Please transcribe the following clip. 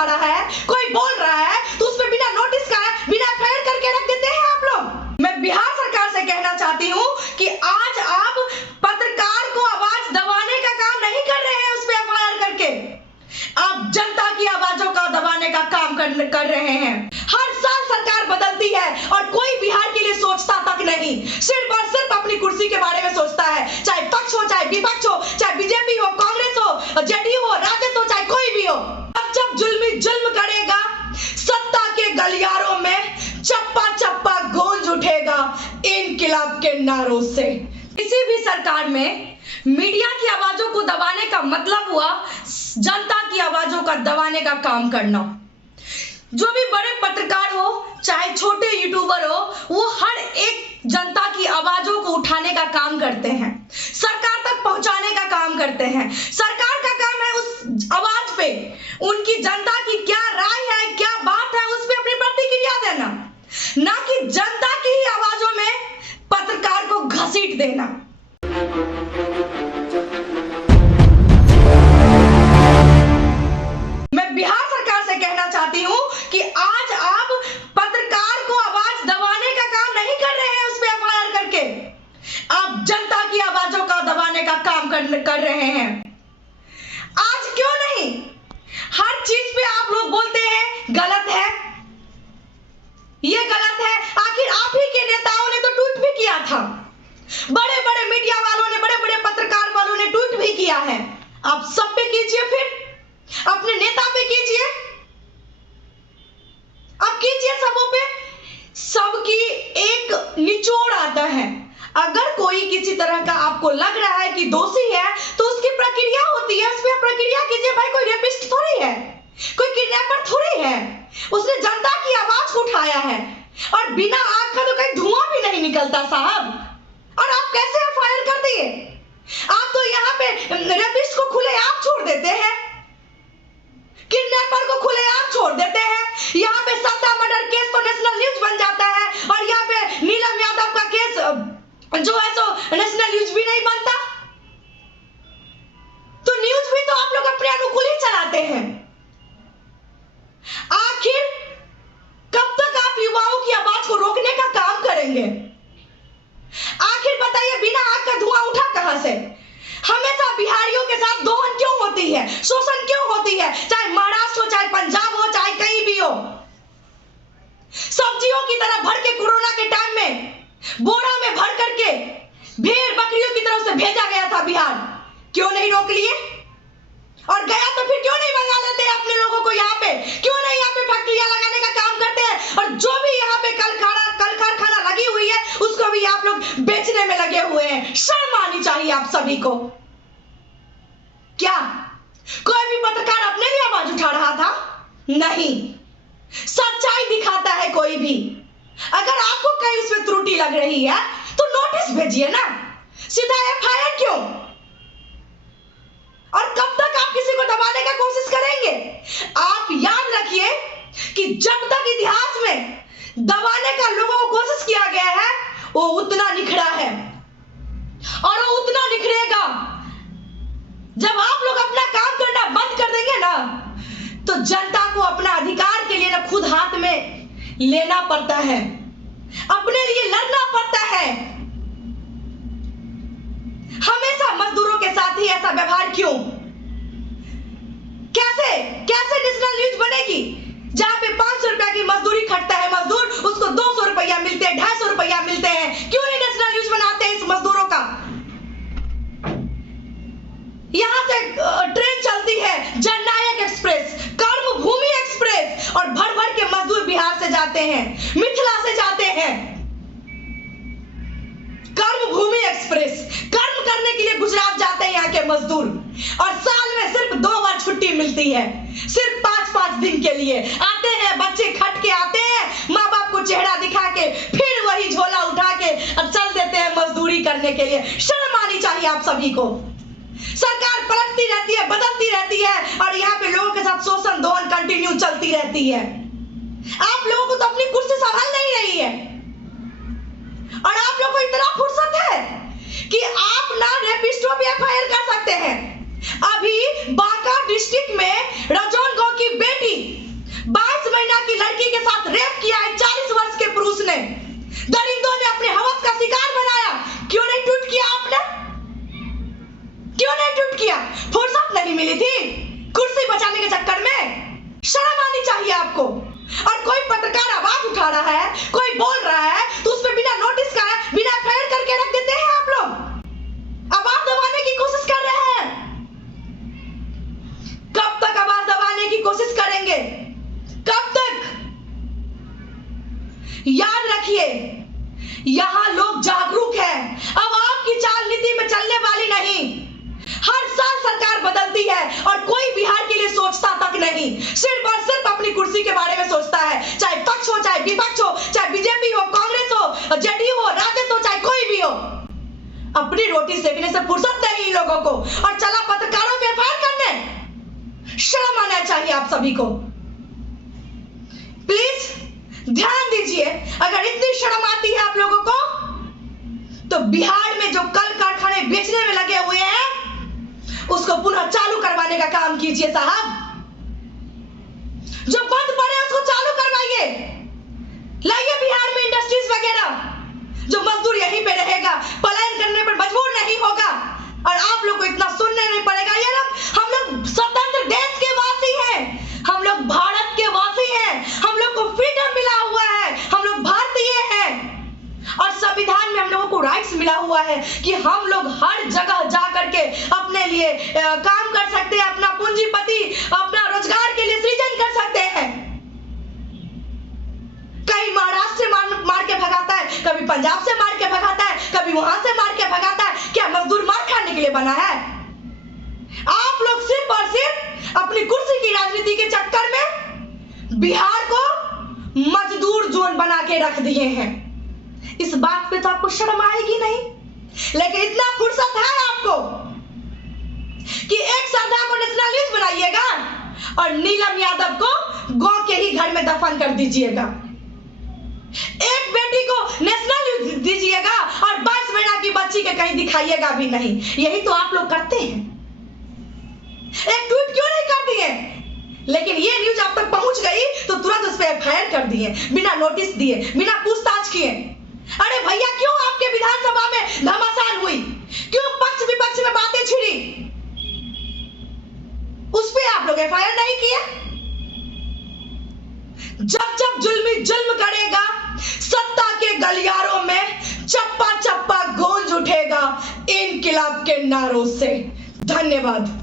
उठा रहा है, कोई बोल रहा है तो उस पर बिना नोटिस का है, बिना एफआईआर करके रख देते हैं आप लोग। मैं बिहार सरकार से कहना चाहती हूँ कि आज आप पत्रकार को आवाज दबाने का काम नहीं कर रहे हैं, उस पर एफआईआर करके आप जनता की आवाजों का दबाने का काम कर रहे हैं। हर साल सरकार बदलती है और कोई बिहार के लिए सोचता तक नहीं, सिर्फ और सिर्फ अपनी कुर्सी के बारे में सोचता है, चाहे पक्ष हो, चाहे विपक्ष हो, चाहे बीजेपी हो, कांग्रेस हो, जेडीयू हो, राजद हो, चाहे कोई भी हो। अब जब जुल्मी जुल्म करेगा, सत्ता के गलियारों में चप्पा चप्पा गूंज उठेगा इनकिलाब के नारों से। किसी भी सरकार में मीडिया की आवाजों को दबाने का मतलब हुआ जनता की आवाजों का दबाने का काम करना। जो भी बड़े पत्रकार हो, चाहे छोटे यूट्यूबर हो, वो हर एक जनता की आवाजों को उठाने का काम करते हैं, सरकार तक पहुंचाने का काम करते हैं। सरकार का काम है उस आवाज पे उनकी जनता की क्या राय है, क्या बात है, उस पे अपनी प्रतिक्रिया देना, ना कि जनता की ही आवाजों में पत्रकार को घसीट देना। मैं बिहार सरकार से कहना चाहती हूं कि आज आप पत्रकार को आवाज दबाने का काम नहीं कर रहे हैं, उस पर एफआईआर करके आप जनता की आवाजों का दबाने का काम कर रहे हैं। आज क्यों नहीं? हर चीज पे आप लोग बोलते हैं गलत है, ये गलत है। आखिर आप ही के नेताओं ने तो ट्वीट भी किया था, बड़े बड़े मीडिया वालों ने, बड़े बड़े पत्रकार वालों ने ट्वीट भी किया है। आप सब पे कीजिए, फिर अपने नेता पे कीजिए, अब कीजिए सबों पे। सबकी एक निचोड़ आता है। अगर कोई किसी तरह का आपको लग रहा है कि दोषी है तो उसकी प्रक्रिया होती है, उस पर प्रक्रिया कीजिए। भाई कोई रेपिस्ट थोड़ी है, कोई किडनैपर थोड़ी है, उसने जनता की आवाज को उठाया है और बिना आग का तो कहीं धुआं भी नहीं निकलता साहब। और आप कैसे एफआईआर कर दिए? आप तो यहाँ पे रेपिस्ट को खुलेआम छोड़ देते हैं, किडनैपर को खुलेआम छोड़ देते हैं। यहाँ पे सत्ता मर्डर केस तो नेशनल न्यूज बन जाता है और यहाँ पे नीलम यादव का केस जो है सो नेशनल न्यूज भी नहीं बनता। तो न्यूज भी तो आप लोग अपने अनुकूल ही चलाते हैं। आखिर कब तक आप युवाओं की आवाज को रोकने का काम करेंगे? आखिर बताइए, बिना आग का धुआं उठा कहां से? हमेशा बिहारियों के साथ दोहन क्यों होती है, शोषण क्यों होती है? चाहे महाराष्ट्र हो, चाहे पंजाब हो, चाहे कहीं भी हो। सब्जियों की तरह भर के कोरोना के टाइम में बोरा में भर करके भेड़ बकरियों की तरफ से भेजा गया था बिहार, क्यों नहीं रोक लिए? और गया तो फिर क्यों नहीं मंगा लेते हैं अपने लोगों को? यहाँ पे क्यों नहीं यहाँ पे फैक्ट्रियां लगाने का काम करते हैं? और जो भी यहाँ पे कल कारखाना लगी हुई है उसको भी आप लोग बेचने में लगे हुए हैं। शर्म आनी चाहिए आप सभी को। क्या कोई भी पत्रकार अपने लिए आवाज उठा रहा था? नहीं, सच्चाई दिखाता है कोई भी। अगर आपको कहीं उसमें त्रुटि लग रही है तो नोटिस भेजिए ना, सीधा एफआईआर क्यों? और कब तक आप किसी को दबाने का कोशिश करेंगे? आप याद रखिए कि जब तक इतिहास में दबाने का लोगों को कोशिश किया गया है वो उतना निखरा है और वो उतना निखरेगा। जब आप लोग अपना काम करना बंद कर देंगे ना तो जनता को अपना अधिकार के लिए ना खुद हाथ में लेना पड़ता है, अपने लिए लड़ना पड़ता है। हमेशा मजदूरों के साथ ही ऐसा व्यवहार क्यों? कैसे कैसे नेशनल न्यूज बनेगी जहां पे 500 रुपया की मजदूरी खटता है मजदूर, उसको 200 रुपया मिलते हैं, 250 रुपया मिलते हैं? क्यों नहीं नेशनल न्यूज बनाते हैं इस मजदूरों का? यहां से ट्रेन चलती है जननायक एक्सप्रेस, कर्मभूमि एक्सप्रेस, और भर भर के मजदूर बिहार से जाते हैं, मिथिला से जाते हैं। कर्मभूमि एक्सप्रेस कर्म करने के लिए गुजरात जाते हैं यहाँ के मजदूर, और साल में सिर्फ 2 बार छुट्टी मिलती है, सिर्फ 5-5 दिन के लिए आते हैं। बच्चे खट के आते हैं, माँ बाप को चेहरा दिखा के फिर वही झोला उठा के और चल देते हैं मजदूरी करने के लिए। शर्म आनी चाहिए आप सभी को। सरकार पलटती रहती है, बदलती रहती है और यहाँ पे लोगों के साथ शोषण दोहन कंटिन्यू चलती रहती है। आप लोगों को तो अपनी कुर्सी संभाल नहीं रही है और आप लोगों को इतना फुर्सत है कि आप ना रेपिस्टों पे एफआईआर कर सकते हैं। अभी बांका डिस्ट्रिक्ट में रजौन गांव की बेटी बचाने के चक्कर में शर्म आनी चाहिए आपको। और कोई पत्रकार आवाज उठा रहा है, कोई बोल रहा है, तो उस पे बिना नोटिस का, बिना एफआईआर करके रख देते हैं आप लोग। आवाज दबाने की कोशिश कर रहे हैं। कब तक आवाज दबाने की कोशिश करेंगे? कब तक? याद रखिए, यहां लोग जागरूक हैं। अब आपकी चाल नीति में चलने वाली नहीं। हर साल सरकार बदलती है और कोई बिहार के लिए सोचता तक नहीं, सिर्फ और सिर्फ अपनी कुर्सी के बारे में सोचता है। चाहे पक्ष हो, चाहे विपक्ष हो, चाहे बीजेपी हो, कांग्रेस हो, जेडीयू हो, राजद हो, चाहे कोई भी हो, अपनी रोटी सेकने से फुर्सत नहीं इन लोगों को। और चला पत्रकारों पे एफआईआर करने। शर्म आना चाहिए आप सभी को। प्लीज ध्यान दीजिए, अगर इतनी शर्म आती है आप लोगों को, तो बिहार में जो कल कारखाने बेचने में लगे हुए हैं उसको पुनः चालू करवाने का काम कीजिए साहब। जो बंद पड़े उसको चालू करवाइए। लाइए बिहार में इंडस्ट्रीज वगैरह, जो मजदूर यहीं पे रहेगा, पलायन करने पर मजबूर नहीं होगा। और आप लोग को इतना सुनने नहीं पड़ेगा। यार हम लोग स्वतंत्र देश के वासी हैं, हम लोग भारत के वासी हैं, हम लोग को फ्रीडम मिला हुआ है, हम लोग भारतीय हैं और संविधान में हम लोगों को राइट्स मिला हुआ है कि हम लोग हर जगह जा करके अपने लिए काम कर सकते हैं, अपना पूंजीपति, अपना रोजगार के लिए सृजन कर सकते हैं। कहीं महाराष्ट्र से मार के भगाता है, कभी पंजाब से मार के भगाता है, कभी वहां से मार के भगाता है। क्या मजदूर मार खाने के लिए बना है? आप लोग सिर्फ और सिर्फ अपनी कुर्सी की राजनीति के चक्कर में बिहार को मजदूर जोन बना के रख दिए हैं। इस बात पे तो आपको शर्म आएगी नहीं, लेकिन इतना फुर्सत है आपको कि एक सरदार को नेशनल न्यूज बनाइएगा और नीलम यादव को गांव के ही घर में दफन कर दीजिएगा। एक बेटी को नेशनल न्यूज दीजिएगा और 22 महीना की बच्ची के कहीं दिखाइएगा भी नहीं। यही तो आप लोग करते हैं। एक ट्वीट क्यों नहीं कर दिए? लेकिन ये न्यूज आप तक पहुंच गई तो तुरंत उस पर एफआईआर कर दिए, बिना नोटिस दिए, बिना पूछताछ किए। अरे भैया, क्यों आपके विधानसभा में घमासान हुई? क्यों पक्ष विपक्ष में बातें छिड़ी? उस पे आप लोग एफआईआर नहीं किए। जब जब जुल्मी जुल्म करेगा, सत्ता के गलियारों में चप्पा चप्पा गूंज उठेगा इनकिलाब के नारों से। धन्यवाद।